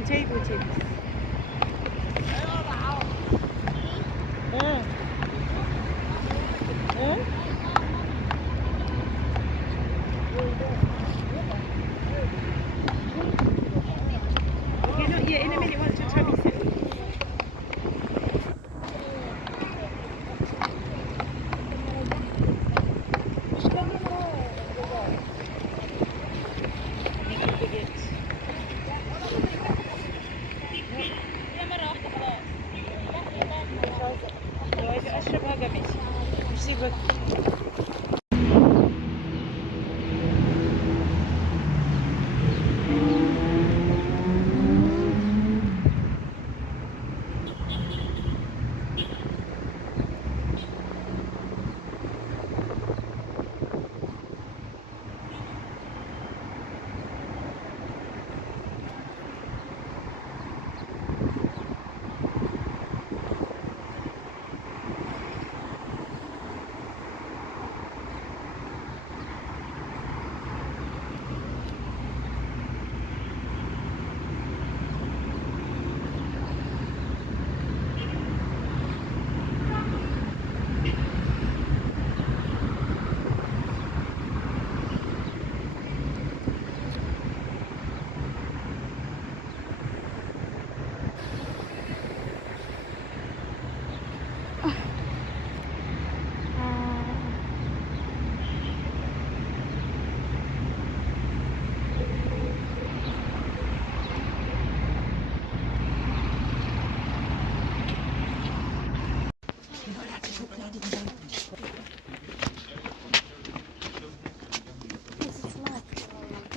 dining table tips. Okay, not yet. In a minute, once your tummy's set. اشربها قبل سيبك.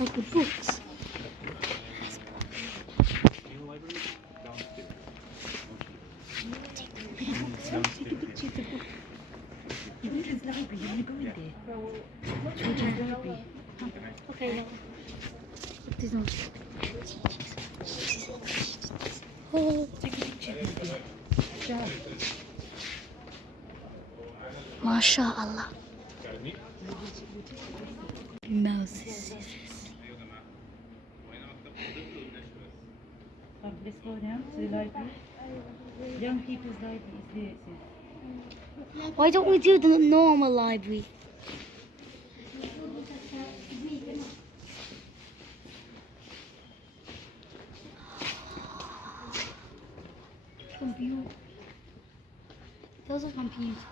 Like the books. Take a picture of the book. Children's library, you want to go in there? Children's library. Okay, no. Put this on. Oh, take a picture of there. MashaAllah. Moses. Let's go down to the library. Young people's library is there, it says. Why don't we do the normal library? Computer. Those are computers.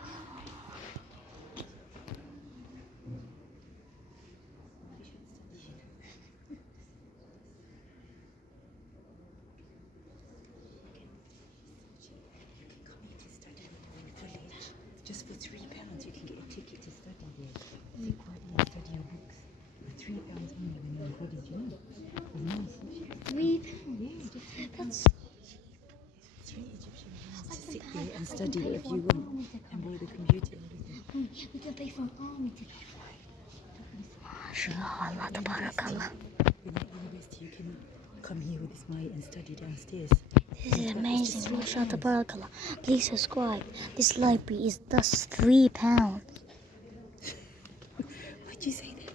Just for £3 you can get a ticket to study there. Sit quietly and study your books. For £3 only when you're in college, you know. It's nice. £3? Yeah, That's £3 Egyptian pounds to sit there and study if you want. And borrow the computer and everything. we can pay for an army ticket. MashaAllah, tabarakallah. When you're at university, you can come here with this money and study downstairs. This is amazing, MashaAllah, tabarakallah. Please subscribe. This library is just £3. Why'd you say that?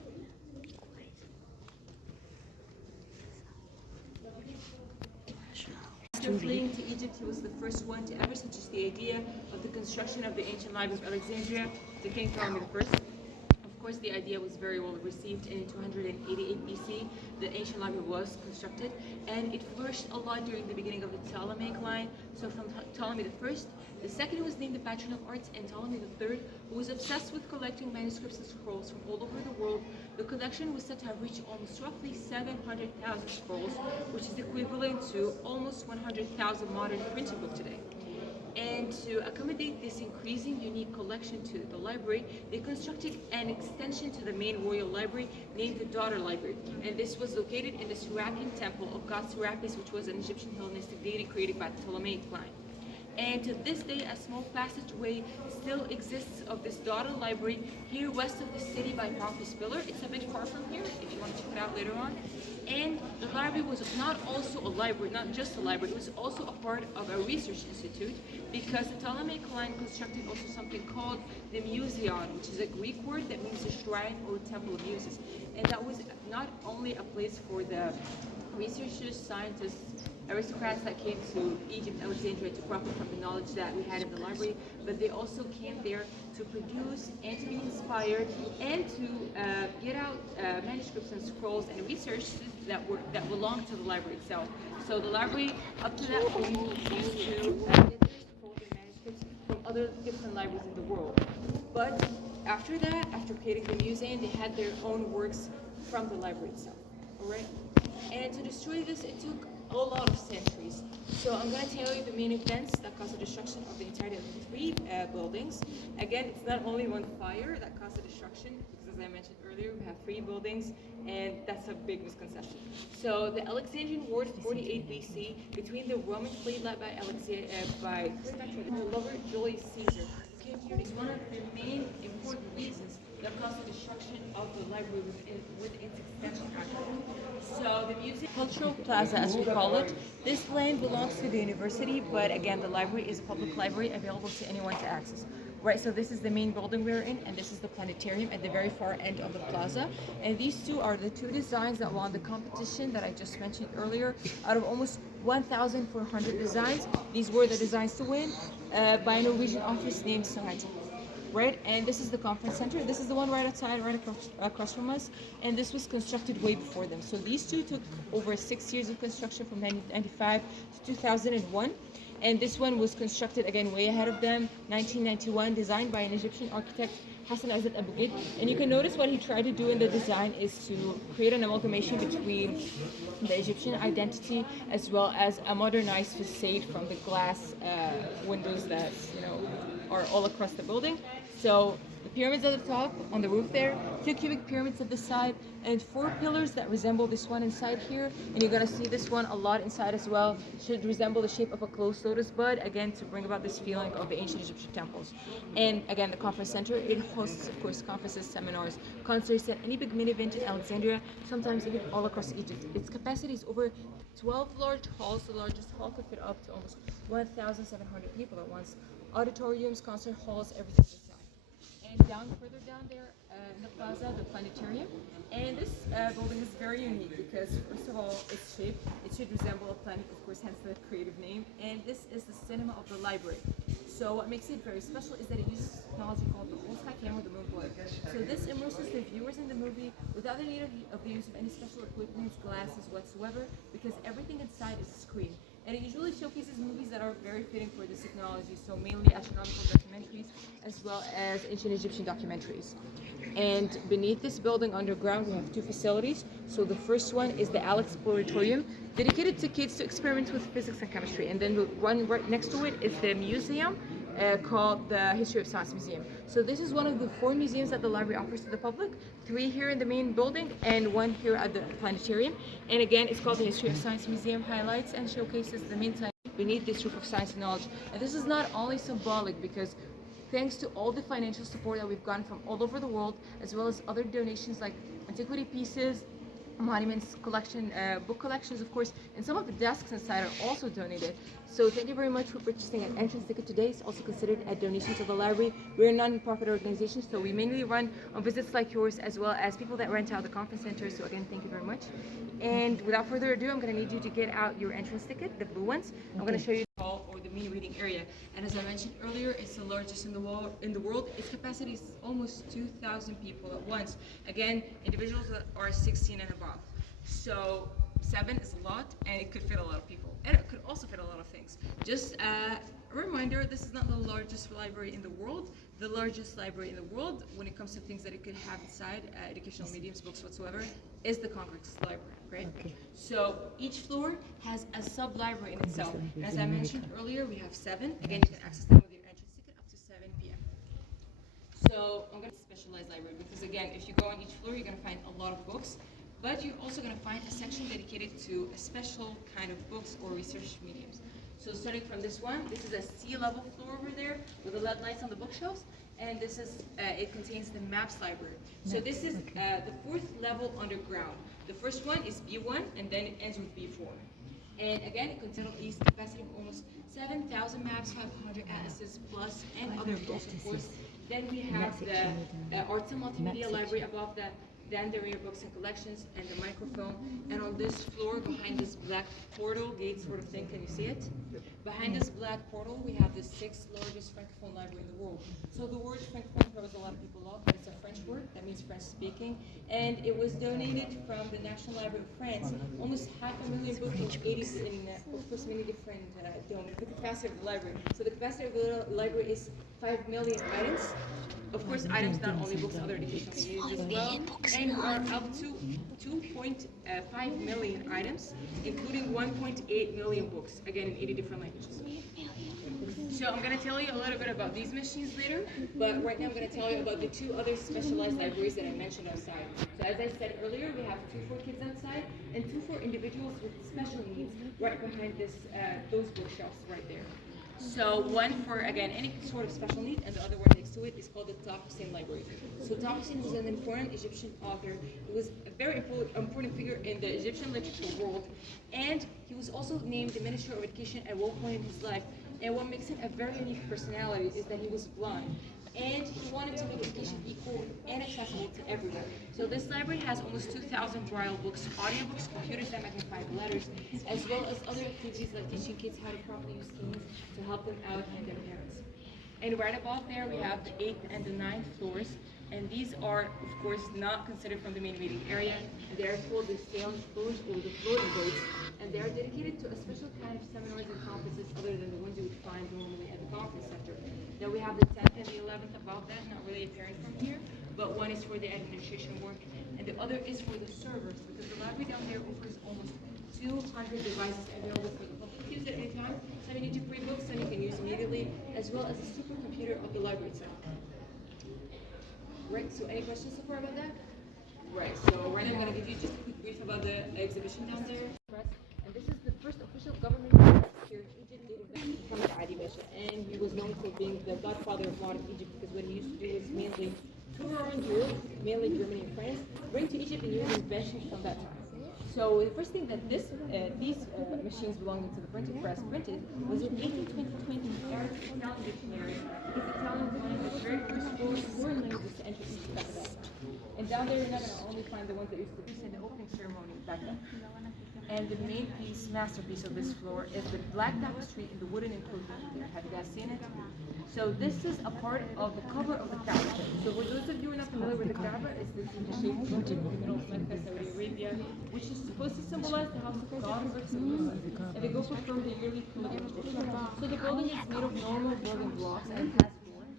After fleeing to Egypt, he was the first one to ever suggest the idea of the construction of the ancient library of Alexandria to King Ptolemy I. Of course, the idea was very well received, and in 288 BC, the ancient library was constructed, and it flourished a lot during the beginning of the Ptolemaic line. So from Ptolemy I, the second was named the patron of arts, and Ptolemy III, who was obsessed with collecting manuscripts and scrolls from all over the world. The collection was said to have reached almost roughly 700,000 scrolls, which is equivalent to almost 100,000 modern printed books today. And to accommodate this increasing unique collection to the library, they constructed an extension to the main royal library named the Daughter Library. And this was located in the Serapeum Temple of God Serapis, which was an Egyptian Hellenistic deity created by the Ptolemaic line. And to this day, a small passageway still exists of this Daughter Library here west of the city by Pompey's Pillar. It's a bit far from here, if you want to check it out later on. And the library was not also a library, not just a library, it was also a part of a research institute, because the Ptolemaic line constructed also something called the Museon, which is a Greek word that means a shrine or temple of muses. And that was not only a place for the researchers, scientists, aristocrats that came to Egypt, Alexandria, to profit from the knowledge that we had in the library, but they also came there to produce and to be inspired and to get out manuscripts and scrolls and research that belonged to the library itself. So the library, up to that point, used to get their scrolls and manuscripts from other different libraries in the world. But after that, after creating the museum, they had their own works from the library itself. All right? And to destroy this, it took a lot of centuries. So I'm going to tell you the main events that caused the destruction of the entirety of the three buildings. Again, it's not only one fire that caused the destruction, because as I mentioned earlier, we have three buildings, and that's a big misconception. So the Alexandrian War, 48 BC, between the Roman fleet led by Cleopatra and the lover Julius Caesar, came here is one of the main important reasons that caused the destruction of the library with its extension actually. So the museum, cultural plaza as we call it, this land belongs to the university, but again the library is a public library available to anyone to access. Right, so this is the main building we're in, and this is the planetarium at the very far end of the plaza. And these two are the two designs that won the competition that I just mentioned earlier. Out of almost 1,400 designs, these were the designs to win by a Norwegian artist named Sohaji. Right, and this is the conference center. This is the one right outside, right across from us, and this was constructed way before them. So these two took over 6 years of construction from 1995 to 2001. And this one was constructed again way ahead of them, 1991, designed by an Egyptian architect, Hassan Azzad Abu Ghid. And you can notice what he tried to do in the design is to create an amalgamation between the Egyptian identity as well as a modernized facade from the glass windows that are all across the building. So the pyramids at the top, on the roof there, 2 cubic pyramids at the side, and 4 pillars that resemble this one inside here. And you're gonna see this one a lot inside as well. Should resemble the shape of a closed lotus bud, again to bring about this feeling of the ancient Egyptian temples. And again, the conference center, it hosts, of course, conferences, seminars, concerts, and any big mini event in Alexandria, sometimes even all across Egypt. Its capacity is over 12 large halls. The largest hall could fit up to almost 1,700 people at once. Auditoriums, concert halls, everything inside. And further down there in the plaza, the planetarium. And this building is very unique because, first of all, its shape, it should resemble a planet, of course, hence the creative name. And this is the cinema of the library. So what makes it very special is that it uses technology called the whole-sky camera, the moonboard. So this immerses the viewers in the movie without the need of the use of any special equipment, glasses whatsoever, because everything inside is a screen. And it usually showcases movies that are very fitting for this technology, so mainly astronomical documentaries as well as ancient Egyptian documentaries. And beneath this building underground, we have 2 facilities. So the first one is the Alexploratorium, dedicated to kids to experiment with physics and chemistry. And then the one right next to it is the museum called the History of Science Museum. So this is one of the 4 museums that the library offers to the public, 3 here in the main building and 1 here at the planetarium. And again, it's called the History of Science Museum, highlights and showcases the main science beneath this roof of science and knowledge. And this is not only symbolic because thanks to all the financial support that we've gotten from all over the world, as well as other donations like antiquity pieces, monuments collection, book collections, of course, and some of the desks inside are also donated. So thank you very much for purchasing an entrance ticket today. It's also considered a donation to the library. We're a non-profit organization, so we mainly run on visits like yours, as well as people that rent out the conference center. So again, thank you very much. And without further ado, I'm going to need you to get out your entrance ticket, the blue ones. I'm going to show you the hall or the mini reading area. And as I mentioned earlier, it's the largest in the world. Its capacity is almost 2,000 people at once. Again, individuals that are 16 and above. So 7 is a lot, and it could fit a lot of people. And it could also fit a lot of things. Just a reminder, this is not the largest library in the world. The largest library in the world, when it comes to things that it could have inside, educational mediums, books whatsoever, is the Congress Library, right? Okay. So each floor has a sub-library in itself. And as I mentioned earlier, we have 7. Again, you can access them with your entrance ticket up to 7 p.m. So I'm going to specialize library because, again, if you go on each floor, you're going to find a lot of books. But you're also going to find a section dedicated to a special kind of books or research mediums. So starting from this one, this is a sea-level floor over there with the LED lights on the bookshelves. And this is, it contains the maps library. So this is the 4th level underground. The first one is B1, and then it ends with B4. And again, it contains at least capacity of almost 7,000 maps, 500 atlases plus, and other books, of course. Then we have the Arts and Multimedia Library above that. then the rare books and collections, and the microfilm. And on this floor, behind this black portal gate sort of thing, can you see it? Behind this black portal, we have the 6th largest Francophone library in the world. So the word Francophone throws a lot of people off. It's a French word, that means French speaking. And it was donated from the National Library of France. Almost 500,000 books in 80 in, of course, many different domains. The capacity of the library. So the capacity of the library is 5 million items. Of course, items not only books, other educational needs as well. And we are up to 2.5 million items, including 1.8 million books, again in 80 different languages. So I'm going to tell you a little bit about these machines later, but right now I'm going to tell you about the 2 other specialized libraries that I mentioned outside. So as I said earlier, we have 2 for kids outside and 2 for individuals with special needs right behind this those bookshelves right there. So one for, again, any sort of special need, and the other one next to it is called the Taq Hussein Library. So Taq Hussein was an important Egyptian author. He was a very important figure in the Egyptian literature world, and he was also named the Minister of Education at one point in his life. And what makes him a very unique personality is that he was blind. And he wanted to make education equal and accessible to everyone. So this library has almost 2,000 braille books, audiobooks, computers that magnify the letters, as well as other activities like teaching kids how to properly use keys to help them out and their parents. And right above there we have the 8th and the 9th floors, and these are, of course, not considered from the main meeting area. They are called the sailing floors or the floating boats, and they are dedicated to a special kind of seminars and conferences other than the ones you would find normally at the conference center. Then we have the 10th and the 11th above that, not really apparent from here, but one is for the administration work, and the other is for the servers, because the library down there offers almost 200 devices available for the public use at any time. Some you need to pre-book, some you can use immediately, as well as a supercomputer of the library itself. Right, so any questions so far about that? Right, so right now I'm going to give you just a quick brief about the exhibition down there. And this is the first official government here in Egypt dating back to Adi Basha. And he was known for being the godfather of modern Egypt, because what he used to do was mainly tour around Europe, mainly Germany and France, bring to Egypt and use inventions from that time. So the first thing that these machines belonging to the printing press printed was in 1820 Arabic Italian dictionary, because Italian was one of the very first foreign languages to enter Egypt back then. And down there you're not going to only find the ones that used to be in the opening ceremony back then. And the main masterpiece of this floor is the black tapestry in the wooden enclosure there. Have you guys seen it? So this is a part of the cover of the Kaaba. So for those of you who are not familiar with the Kaaba, it's this shape in the middle of Mecca, Saudi Arabia, which is supposed to symbolize the house of God versus Muslims. And they go perform the yearly pilgrimage. So the building is made of normal building blocks and it has doors.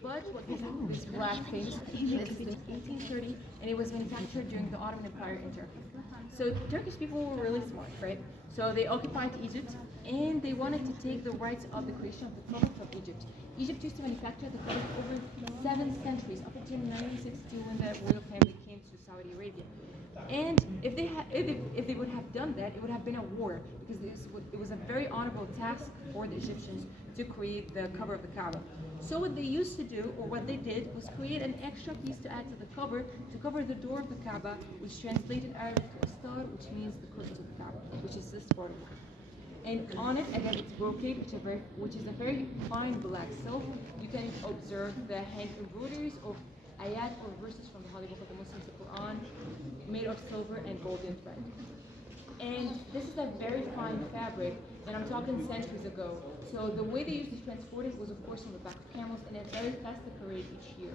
But what gives it this black face is in 1830, and it was manufactured during the Ottoman Empire in Turkey. So Turkish people were really smart, right? So they occupied Egypt, and they wanted to take the rights of the creation of the cover from Egypt. Egypt used to manufacture the cover for over 7 centuries, up until 1962 when the royal family came to Saudi Arabia. And if they would have done that, it would have been a war, because it was a very honorable task for the Egyptians to create the cover of the Kaaba. So what they used to do, or what they did, was create an extra piece to add to the cover, to cover the door of the Kaaba, which translated Arabic to a star, which means the curtain of the Kaaba, which is this part of it. And on it, again, it's brocade, which is a very fine black silk. You can observe the hand embroideries of ayat or verses from the Holy Book of the Muslims, the Quran, made of silver and golden thread. And this is a very fine fabric, and I'm talking centuries ago. So the way they used to transport it was, of course, on the back of camels, and it's very fast to parade each year.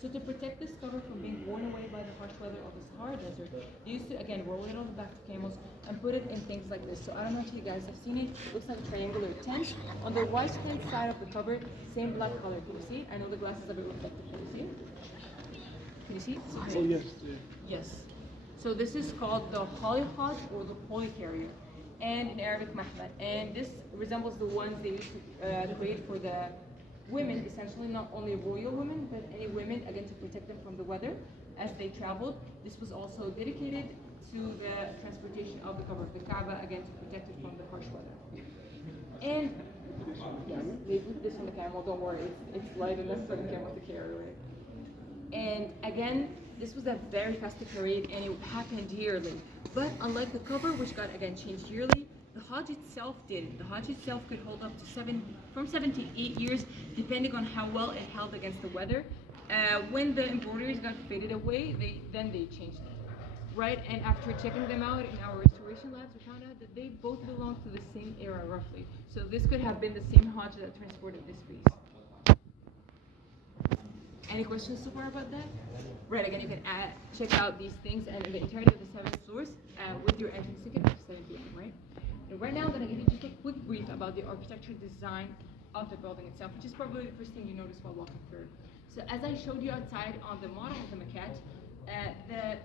So to protect this cover from being worn away by the harsh weather of the Sahara Desert, they used to, again, roll it on the back of camels and put it in things like this. So I don't know if you guys have seen it. It looks like a triangular tent. On the right-hand side of the cover, same black color. Can you see? I know the glass is a bit reflective. Can you see? Can you see? Oh, yes. Yes. So this is called the hollyhod or the holy carrier, and in Arabic mahmat. And this resembles the ones they used to create for the women, essentially not only royal women, but any women, again, to protect them from the weather as they traveled. This was also dedicated to the transportation of the cover of the Kaaba, again, to protect it from the harsh weather. And yes, they put this on the camel, don't worry, it's light enough for the camel to carry it. And again, this was a very festive parade, and it happened yearly. But unlike the cover, which got, again, changed yearly, the Hajj itself didn't. The Hajj itself could hold up to from 7 to 8 years, depending on how well it held against the weather. When the embroideries got faded away, they changed it, right? And after checking them out in our restoration labs, we found out that they both belong to the same era roughly. So this could have been the same Hajj that transported this piece. Any questions so far about that? Right, again, you can check out these things and the entirety of the 7 floors with your entrance ticket at 7 p.m., right? And right now, I'm going to give you just a quick brief about the architecture design of the building itself, which is probably the first thing you notice while walking through. So as I showed you outside on the model of the maquette, the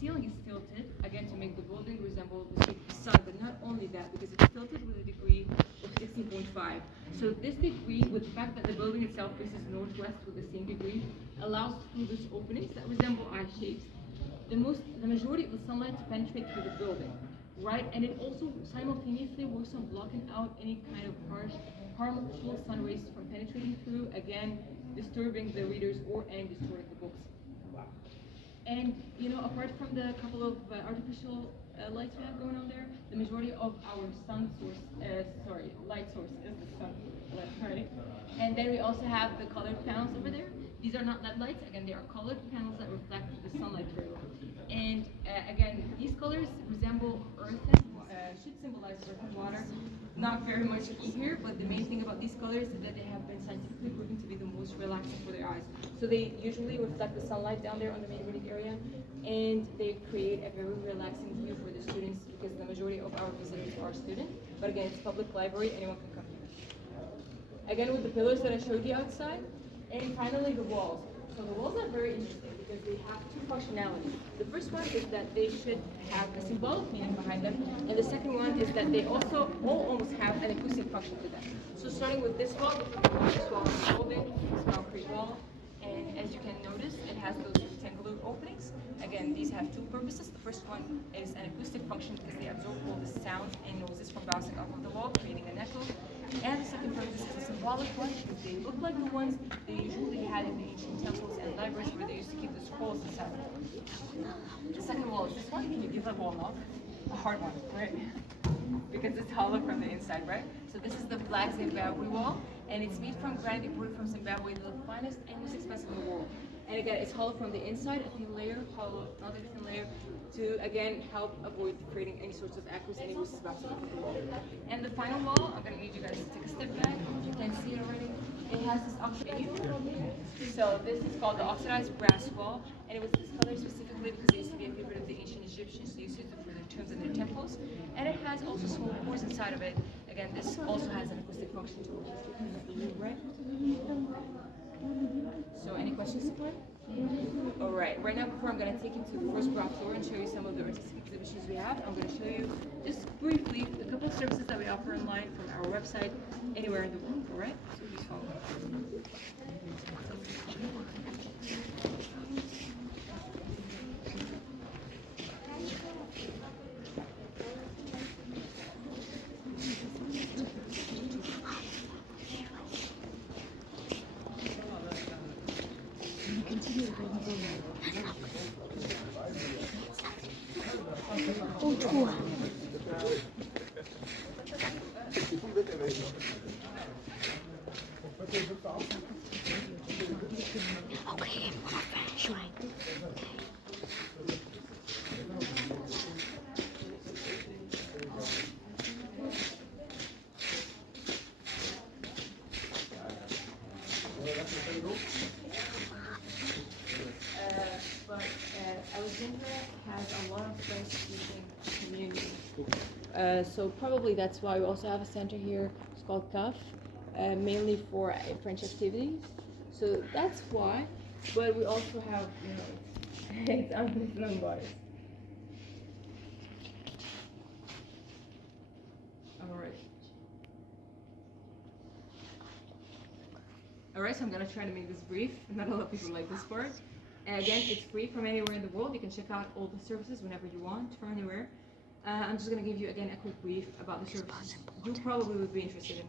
ceiling is tilted, again, to make the building resemble the shape of the sun, but not only that, because it's tilted with a degree of 16.5. So this degree, with the fact that the building itself faces northwest with the same degree, allows through these openings that resemble eye shapes, the majority of the sunlight to penetrate through the building, right? And it also simultaneously works on blocking out any kind of harmful sun rays from penetrating through, again, disturbing the readers and distorting the books. And apart from the couple of artificial lights we have going on there, the majority of our light source is the sun, right? And then we also have the colored panels over there. These are not LED lights. Again, they are colored panels that reflect the sunlight very well. And again, these colors resemble earth and should symbolize earth and water. Not very much key here, but the main thing about these colors is that they have been scientifically proven to be the most relaxing for their eyes. So they usually reflect the sunlight down there on the main reading area, and they create a very relaxing view for the students because the majority of our visitors are students. But again, it's a public library, anyone can come here. Again, with the pillars that I showed you outside, and finally the walls. So the walls are very interesting because they have 2 functionalities. The first one is that they should have a symbolic meaning behind them, and the second one is that they also all almost have an acoustic function to them. So starting with this wall is a building, it's a concrete wall, and as you can notice, it has those rectangular openings. Again, these have 2 purposes. The first one is an acoustic function because they absorb all the sound and noises from bouncing off of the wall, creating an echo. And the second purpose is a symbolic one because they look like the ones they usually had in the ancient temples and libraries where they used to keep the scrolls inside. The second wall is this one. Can you give that wall a knock? A hard one, right? Because it's hollow from the inside, right? So this is the Black Zimbabwe wall, and it's made from granite imported from Zimbabwe, the finest and most expensive in the world. And again, it's hollow from the inside, a thin layer, hollow, another thin layer, to again help avoid creating any sorts of echoes, any voices bouncing off of the wall. And the final wall, I'm gonna need you guys to take a step back. You can see it already. It has this oxidized. So this is called the oxidized brass wall, and it was this color specifically because it used to be a favorite of the ancient Egyptians. They used to use it for their tombs and their temples. And it has also small pores inside of it. Again, this also has an acoustic function to it. Right? So any questions so far? Alright, right now before I'm going to take you to the first ground floor and show you some of the artistic exhibitions we have, I'm going to show you just briefly a couple of services that we offer online from our website anywhere in the world, alright? So please follow me. 더워. Okay, right. Alexandria has a lot of French-speaking community. So probably that's why we also have a center here. It's called CAF, mainly for French activities. So that's why. But we also have, it's unconfirmed bars. Alright, so I'm gonna try to make this brief. Not a lot of people like this part. And again, it's free from anywhere in the world. You can check out all the services whenever you want from anywhere. I'm just gonna give you again a quick brief about the services you probably would be interested in.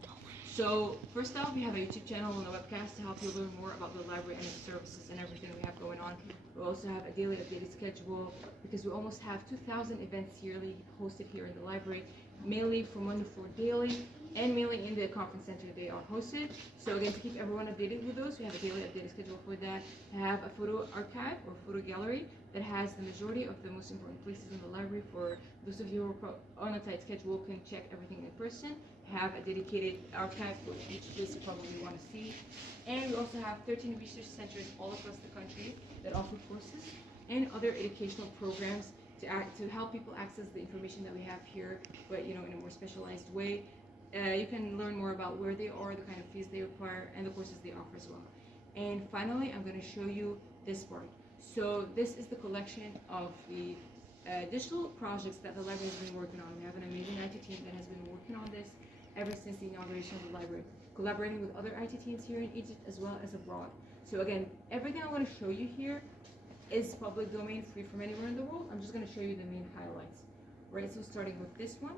So first off, we have a YouTube channel and a webcast to help you learn more about the library and its services and everything we have going on. We also have a daily updated schedule because we almost have 2,000 events yearly hosted here in the library, mainly from 1 to 4 daily, and mainly in the conference center they are hosted. So again, to keep everyone updated with those, we have a daily updated schedule for that. I have a photo archive or photo gallery that has the majority of the most important places in the library. For those of you who are on a tight schedule, can check everything in person. Have a dedicated archive for each place you probably want to see. And we also have 13 research centers all across the country that offer courses and other educational programs to help people access the information that we have here, but in a more specialized way. You can learn more about where they are, the kind of fees they require, and the courses they offer as well. And finally, I'm going to show you this part. So this is the collection of the digital projects that the library has been working on. We have an amazing IT team that has been working on this ever since the inauguration of the library, collaborating with other IT teams here in Egypt as well as abroad. So again, everything I want to show you here is public domain, free from anywhere in the world. I'm just going to show you the main highlights. Right, so starting with this one.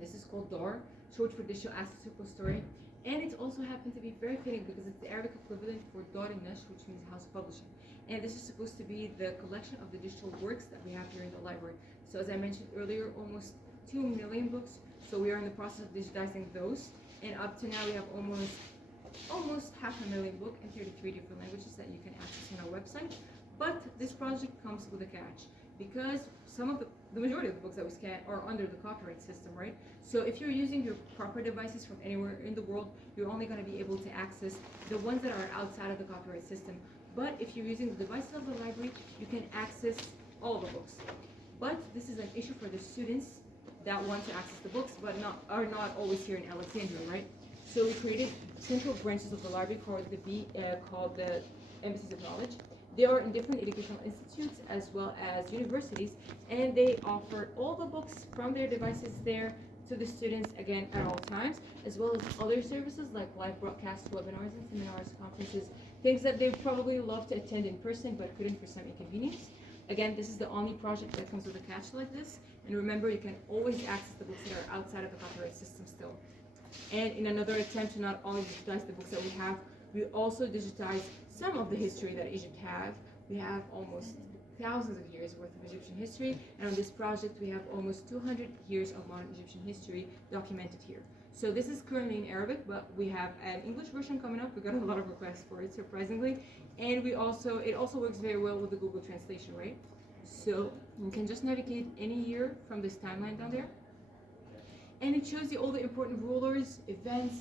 This is called DAR, short for Digital Assets Repository. And it also happened to be very fitting because it's the Arabic equivalent for Dar al-Nashr, which means house publishing. And this is supposed to be the collection of the digital works that we have here in the library. So as I mentioned earlier, almost 2 million books. So we are in the process of digitizing those. And up to now, we have almost 500,000 books in 33 different languages that you can access on our website. But this project comes with a catch, because some of the majority of the books that we scan are under the copyright system, right? So if you're using your proper devices from anywhere in the world, you're only going to be able to access the ones that are outside of the copyright system. But if you're using the devices of the library, you can access all the books. But this is an issue for the students that want to access the books, but are not always here in Alexandria, right? So we created central branches of the library called the Embassies of Knowledge. They are in different educational institutes as well as universities, and they offer all the books from their devices there to the students, again, at all times, as well as other services like live broadcasts, webinars, and seminars, conferences, things that they probably love to attend in person but couldn't for some inconvenience. Again, this is the only project that comes with a catch like this, and remember, you can always access the books that are outside of the copyright system still. And in another attempt to not only digitize the books that we have, we also digitize some of the history that Egypt have. We have almost thousands of years worth of Egyptian history, and on this project we have almost 200 years of modern Egyptian history documented here. So this is currently in Arabic, but we have an English version coming up. We got a lot of requests for it, surprisingly, and it also works very well with the Google translation, right? So you can just navigate any year from this timeline down there, and it shows you all the important rulers, events,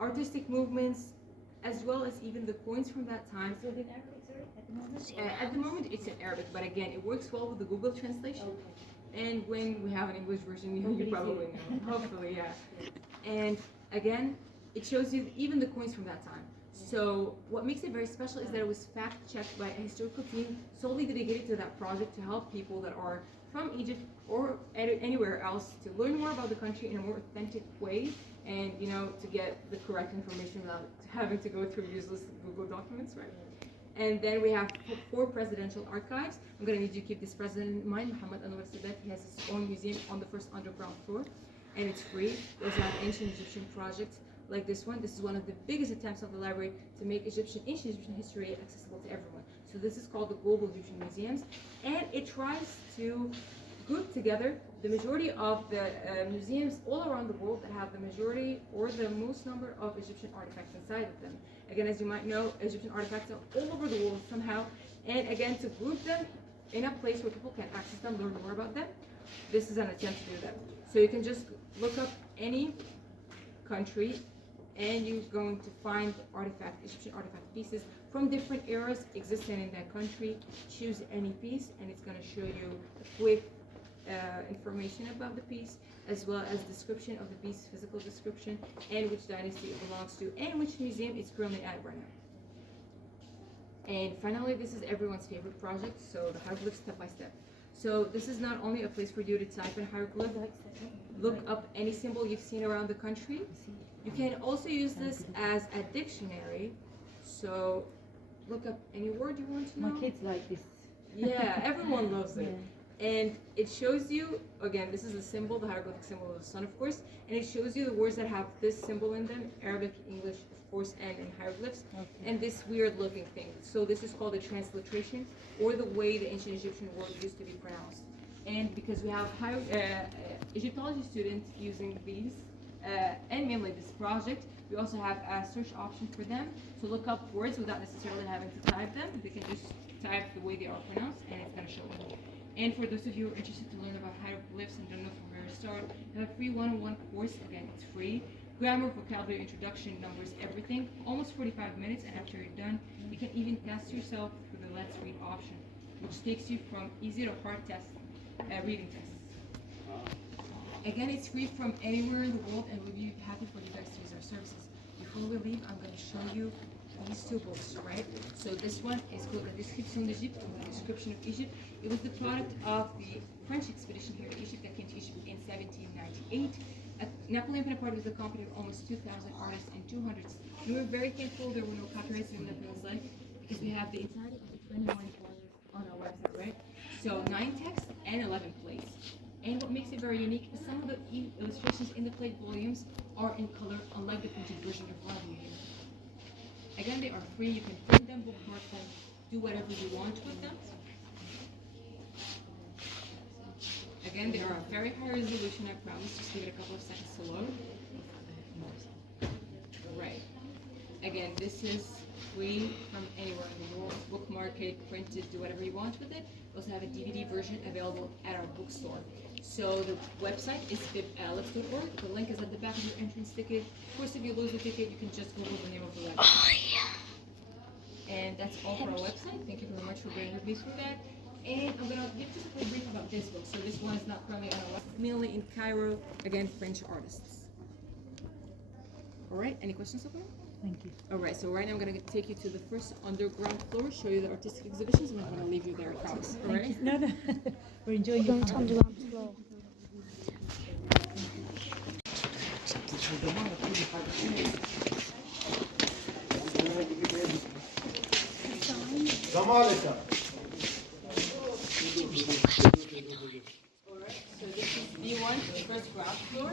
artistic movements, as well as even the coins from that time. So in Arabic, sorry, at the moment? At the moment, it's in Arabic, but again, it works well with the Google translation. Okay. And when we have an English version, you probably know. Hopefully, yeah. And again, it shows you even the coins from that time. So what makes it very special is that it was fact-checked by a historical team solely dedicated to that project to help people that are from Egypt or anywhere else to learn more about the country in a more authentic way, and to get the correct information without having to go through useless Google documents, right? And then we have 4 presidential archives. I'm going to need you to keep this president in mind, Mohammed Anwar Sadat. He has his own museum on the first underground floor, and it's free. We also have ancient Egyptian projects like this one. This is one of the biggest attempts of the library to make ancient Egyptian history accessible to everyone. So this is called the Global Egyptian Museums, and it tries to group together the majority of the museums all around the world that have the majority or the most number of Egyptian artifacts inside of them. Again, as you might know, Egyptian artifacts are all over the world somehow, and again, to group them in a place where people can access them, learn more about them, this is an attempt to do that. So you can just look up any country, and you're going to find Egyptian artifact pieces from different eras existing in that country. Choose any piece, and it's going to show you a quick information about the piece, as well as description of the piece, physical description, and which dynasty it belongs to, and which museum it's currently at right now. And finally, this is everyone's favorite project, so the hieroglyphs step by step. So this is not only a place for you to type in hieroglyph, look up any symbol you've seen around the country. You can also use this as a dictionary, so look up any word you want to know. My kids like this. Yeah, everyone loves it. And it shows you, again, this is a symbol, the hieroglyphic symbol of the sun, of course, and it shows you the words that have this symbol in them, Arabic, English, of course, and in hieroglyphs, and this weird looking thing. So this is called a transliteration, or the way the ancient Egyptian word used to be pronounced. And because we have high Egyptology students using these, and mainly this project, we also have a search option for them to look up words without necessarily having to type them. They can just type the way they are pronounced, and it's going to show them. And for those of you who are interested to learn about hieroglyphs and don't know from where to start, we have a free one-on-one course. Again, it's free. Grammar, vocabulary, introduction, numbers, everything. Almost 45 minutes, and after you're done, you can even test yourself through the Let's Read option, which takes you from easy to hard tests, reading tests. Again, it's free from anywhere in the world, and we'll be happy for you guys to use our services. Before we leave, I'm going to show you these two books, right? So this one is called The Description d'Egypte, or The Description of Egypt. It was the product of the French expedition here in Egypt that came to Egypt in 1798. Napoleon Bonaparte was accompanied with almost 2,000 artists and 200. We were very thankful there were no copyrights in Napoleon's life, because we have the entirety of the 21 on our website, right? So 9 texts and 11 plates. And what makes it very unique is some of the illustrations in the plate volumes are in color, unlike the printed version of Ravi here. Again, they are free. You can print them, bookmark them, do whatever you want with them. Again, they are a very high resolution, I promise. Just give it a couple of seconds to load. Right. Again, this is free from anywhere in the world. Bookmark it, print it, do whatever you want with it. We also have a DVD version available at our bookstore. So the website is bibalex.org. The link is at the back of your entrance ticket. Of course, if you lose the ticket, you can just Google the name of the website. Oh, yeah. And that's all for our website. Thank you very much for bearing with me through that. And I'm going to give just a quick brief about this book. So this one is not currently on our website. Mainly in Cairo, again, French artists. All right, any questions so far? Thank you. All right, so right now I'm going to take you to the first underground floor, show you the artistic exhibitions, and I'm going to leave you there, I promise. All right? No, no. We're enjoying your Going to company. underground floor. Zamaleka. Alright, so this is B1, the first ground floor.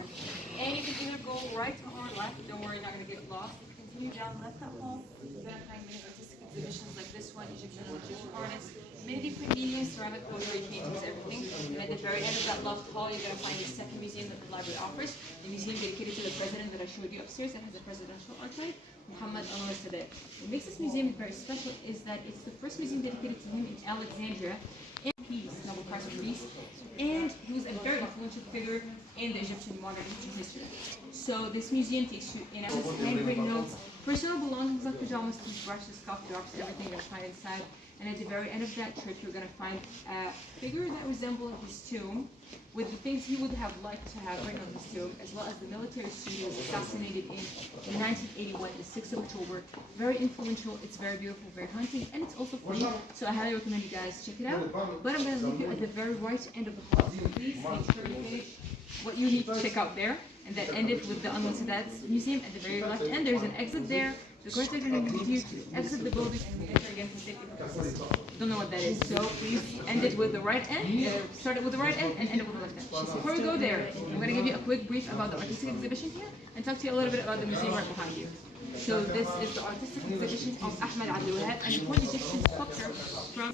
And you can either go right or left. Don't worry, you're not going to get lost. If you continue down left that hall, you're going to find many artistic exhibitions like this one, Egyptian and Egyptian artists, many different mediums, ceramic, pottery, paintings, everything. And at the very end of that left hall, you're going to find the second museum that the library offers, the museum dedicated to the president that I showed you upstairs that has a presidential archive, Muhammad Anwar. What makes this museum very special is that it's the first museum dedicated to him in Alexandria, in peace, Nobel Prize for Peace, and he was a very influential figure in the modern Egyptian history. So this museum takes you in his handwritten notes, personal belongings like pajamas, toothbrushes, coffee drops, everything you're going to find inside. And at the very end of that trip, you're going to find a figure that resembles his tomb, with the things he would have liked to have written on his tomb, as well as the military student he was assassinated in 1981, the 6th of October. Very influential, it's very beautiful, very haunting, and it's also free, so I highly recommend you guys check it out. But I'm going to leave you at the very right end of the hall, so please make sure you finish what you need to check out there, and that ended with the Anwar Sadat's museum at the very left end. There's an exit there. The course they're going to continue to exit the building and enter again for safety purposes. Don't know what that is, so please end it with the right end, start it with the right end and end it with the left end. Before we go there, I'm going to give you a quick brief about the artistic exhibition here and talk to you a little bit about the museum right behind you. So this is the artistic exhibition of Ahmed Abdul Wahab, an important Egyptian sculptor from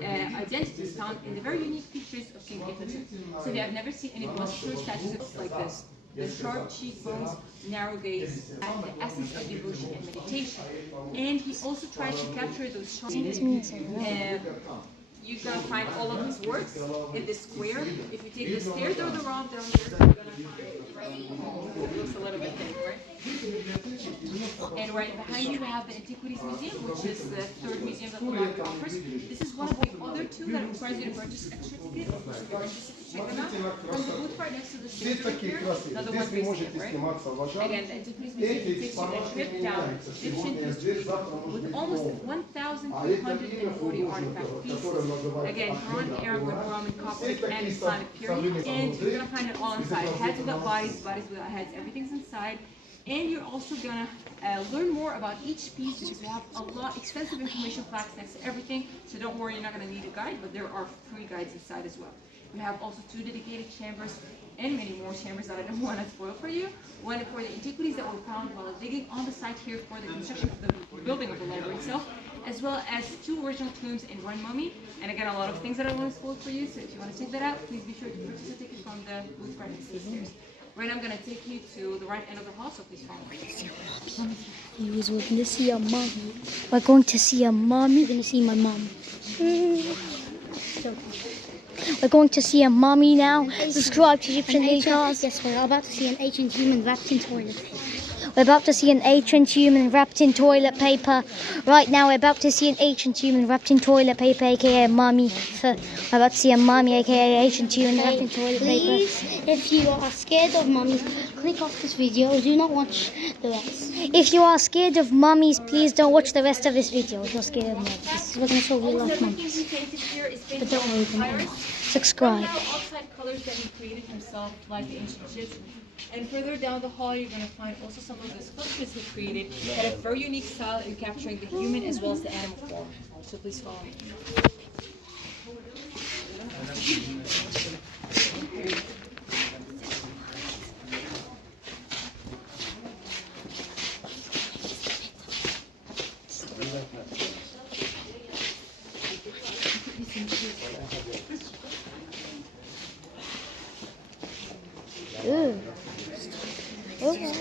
an identity found in the very unique features of King Ethelred. So if you have never seen any muscular statues like this, the sharp cheekbones, narrow gaze, and the essence of devotion and meditation. And he also tried to capture those sharp you're going to find all of his works in this square. If you take the stairs or the ramp down there, you're going to find it looks a little bit thin, right? And right behind you, we have the Antiquities Museum, which is the third museum that the library offers. This is one of the other two that requires you to purchase extra ticket. If you're interested to check them out, from the booth right next to the stairs right here, another one facing it, right? Again, the Antiquities Museum takes you a trip down Egyptian history with almost 1,340 artifact pieces. Again, Quran, Arabic, Roman, Coptic, and Islamic period. And you're going to find it all inside. Heads without bodies, bodies without heads, everything's inside. And you're also going to learn more about each piece, because we have a lot extensive information plaques next to everything. So don't worry, you're not going to need a guide, but there are free guides inside as well. We have also 2 dedicated chambers and many more chambers that I don't want to spoil for you. One for the antiquities that were found while digging on the site here for the construction of the building of the library itself, as well as 2 original tombs and 1 mummy. And again, a lot of things that I want to spoil for you. So if you want to check that out, please be sure to purchase a ticket from the booth right next to the stairs. Right now, I'm going to take you to the right end of the hall, so please follow me. We're going to see a mommy. We're going to see a mommy. We're going to see my mom. We're going to see a mommy now. Subscribe to Egyptian Cars. Yes, we're about to see an ancient human wrapped in toilet paper. We're about to see an ancient human wrapped in toilet paper. Right now, we're about to see an ancient human wrapped in toilet paper, aka a mommy. We're about to see a mommy, aka ancient human wrapped in toilet paper. Please, if you are scared of mummies, click off this video. Do not watch the rest. If you are scared of mummies, please don't watch the rest of this video. If you're scared of mummies, we're going to show real life mummies. But don't worry, don't subscribe. Outside colors that he created himself, like the ancient Egyptians. And further down the hall, you're going to find also some of the sculptures he created that have very unique style in capturing the human as well as the animal form. So please follow me. Ooh. Okay.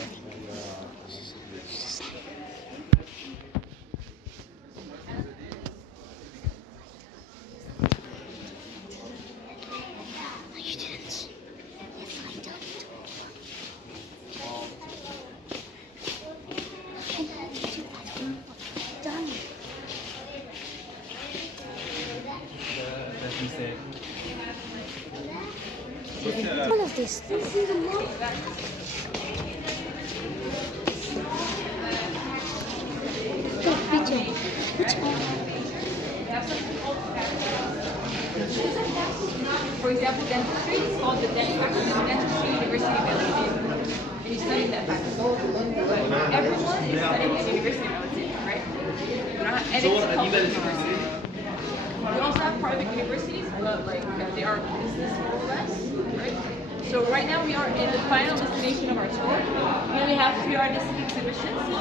All of this. For example, dentistry is called the Dentistry University of Alexandria. And you study that faculty. But everyone is studying at the University of Alexandria, right? And it's a public university. We also have private universities, but like they are business more or less, right? So right now we are in the final destination of our tour. We only have 3 artistic exhibitions. You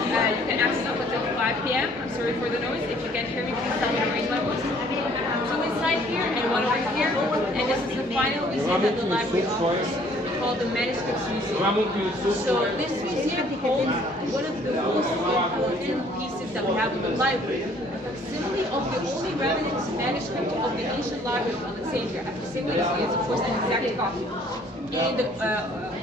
can access up until 5 p.m. I'm sorry for the noise. If you can't hear me, please tell me to raise my voice. 2 inside here and 1 over here. And this is the final museum that the library offers, called the Manuscripts Museum. So this museum holds one of the most important pieces that we have in the library. A facsimile of the only remnant manuscript of the ancient library of Alexandria. A facsimile is of course an exact copy. And the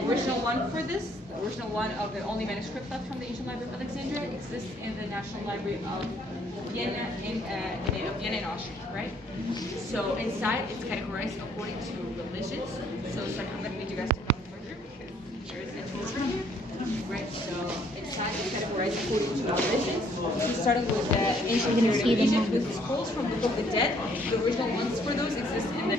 original one for this, the original one of the only manuscript left from the ancient library of Alexandria, exists in the National Library of Vienna in Austria, right? So inside it's categorized according to religions. So I'm going to need you guys to come further because there is a tour here. Right, so inside it's categorized according to religions. So starting with the ancient period of Egypt with scrolls from the Book of the Dead. The original ones for those exist in the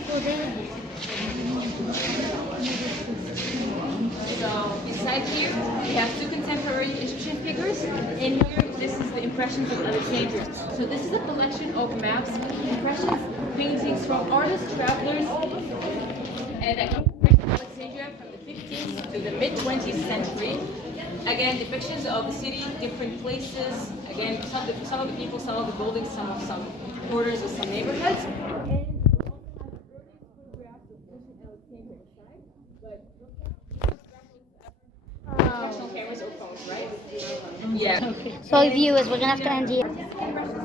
So inside here we have 2 contemporary Egyptian figures. And here this is the impressions of Alexandria. So this is a collection of maps, impressions, paintings from artists, travelers, and Alexandria from the 15th to the mid-20th century. Again, depictions of the city, different places. Again, some of the people, some of the buildings, some quarters of some neighborhoods. Cameras or phones, right? Yeah. So viewers, we're gonna have to end here.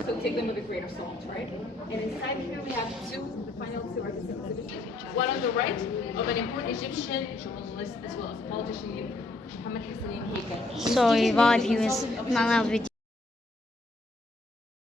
So take them with a grain of salt, right? And inside here we have the final 2 artistic exhibitions. One on the right of an important Egyptian journalist as well as a politician named Muhammad Hassanin Haikal. Sorry, bye viewers. Not allowed video.